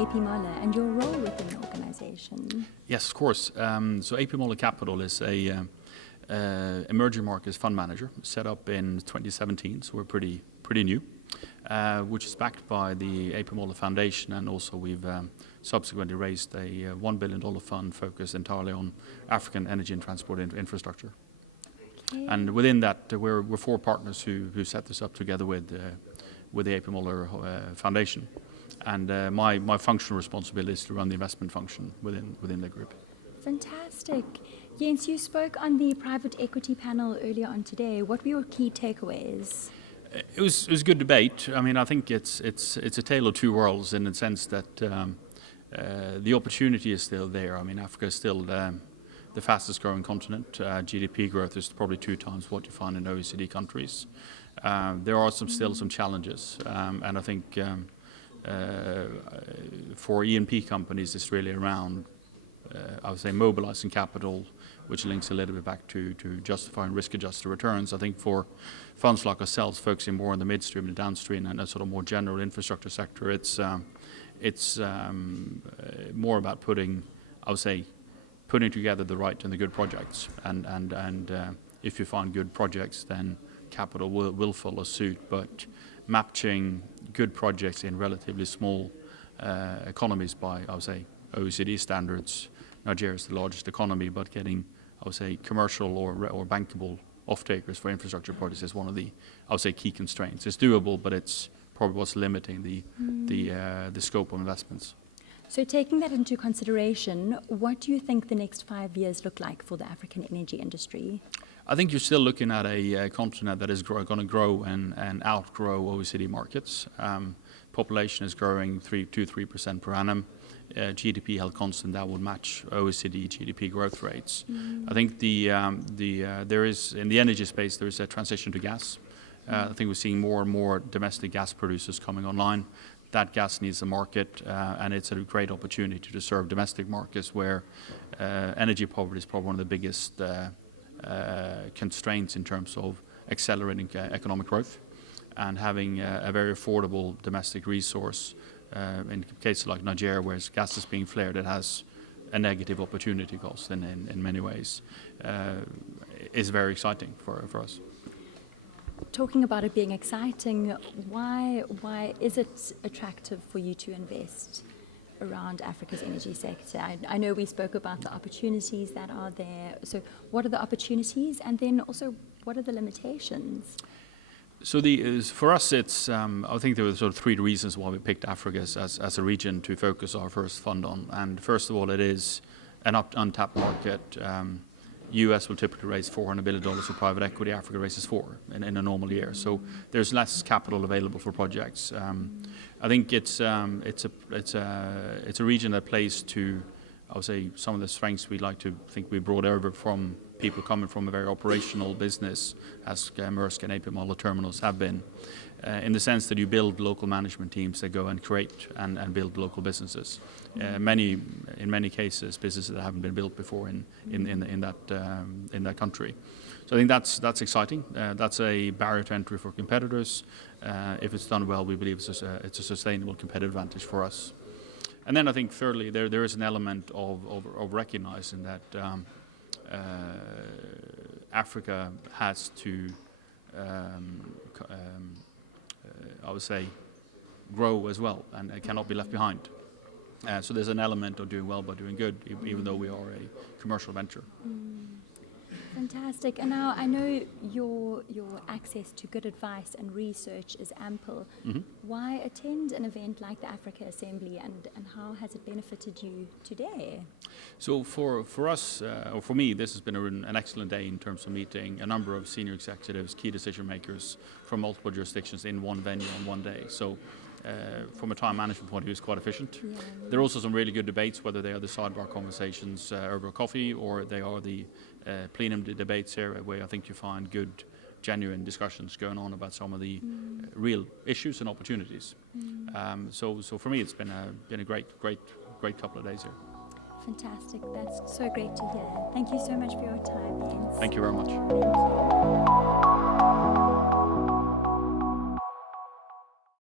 AP Møller and your role within the organization. Yes, of course. So AP Møller Capital is a emerging markets fund manager set up in 2017, so we're pretty new, which is backed by the AP Møller Foundation, and also we've subsequently raised a $1 billion fund focused entirely on African energy and transport infrastructure. Okay. And within that, we're four partners who set this up together with the AP Møller Foundation. And my functional responsibility is to run the investment function within the group. Fantastic. Jens, you spoke on the private equity panel earlier on today. What were your key takeaways? It was a good debate. I mean, I think it's a tale of two worlds in the sense that the opportunity is still there. I mean, Africa is still the fastest growing continent. GDP growth is probably 2 times what you find in OECD countries. There are still some challenges, and I think for E&P companies, it's really around, I would say, mobilizing capital, which links a little bit back to justifying risk-adjusted returns. I think for funds like ourselves, focusing more on the midstream and downstream and a sort of more general infrastructure sector, it's more about putting together the right and the good projects. And if you find good projects, then capital will follow suit. But matching good projects in relatively small economies by, I would say, OECD standards. Nigeria is the largest economy, but getting, I would say, commercial or bankable off-takers for infrastructure projects is one of the, I would say, key constraints. It's doable, but it's probably what's limiting the scope of investments. So taking that into consideration, what do you think the next 5 years look like for the African energy industry? I think you're still looking at a continent that is going to grow and outgrow OECD markets. Population is growing 2-3% per annum. GDP held constant, that would match OECD GDP growth rates. I think there is, in the energy space, there is a transition to gas. I think we're seeing more and more domestic gas producers coming online. That gas needs a market, and it's a great opportunity to serve domestic markets where energy poverty is probably one of the biggest constraints in terms of accelerating economic growth, and having a very affordable domestic resource. In cases like Nigeria, where gas is being flared, it has a negative opportunity cost in many ways, is very exciting for us. Talking about it being exciting, why is it attractive for you to invest around Africa's energy sector? I know we spoke about the opportunities that are there. So what are the opportunities, and then also what are the limitations? So for us, it's I think there were sort of 3 reasons why we picked Africa as a region to focus our first fund on. And first of all, it is an untapped market. US will typically raise $400 billion for private equity. Africa raises $4 in a normal year. So there's less capital available for projects. I think it's a region that plays to, I would say, some of the strengths we'd like to think we brought over from people coming from a very operational business, as Maersk and AP Møller terminals have been, in the sense that you build local management teams that go and create and build local businesses. In many cases, businesses that haven't been built before in that country. So I think that's exciting. That's a barrier to entry for competitors. If it's done well, we believe it's a sustainable competitive advantage for us. And then I think thirdly, there is an element of recognizing that Africa has to, I would say, grow as well, and it cannot be left behind. So there's an element of doing well by doing good, even though we are a commercial venture. Fantastic. And now I know your access to good advice and research is ample. Why attend an event like the Africa Assembly, and how has it benefited you today? So for us, or for me, this has been an excellent day in terms of meeting a number of senior executives, key decision makers from multiple jurisdictions in one venue on one day. So from a time management point of view, it's quite efficient. Yeah. There are also some really good debates, whether they are the sidebar conversations over coffee, or they are the plenum debates here, where I think you find good, genuine discussions going on about some of the real issues and opportunities. So for me, it's been a great couple of days here. Fantastic. That's so great to hear. Thank you so much for your time, Jens. Thank you very much. Thank you.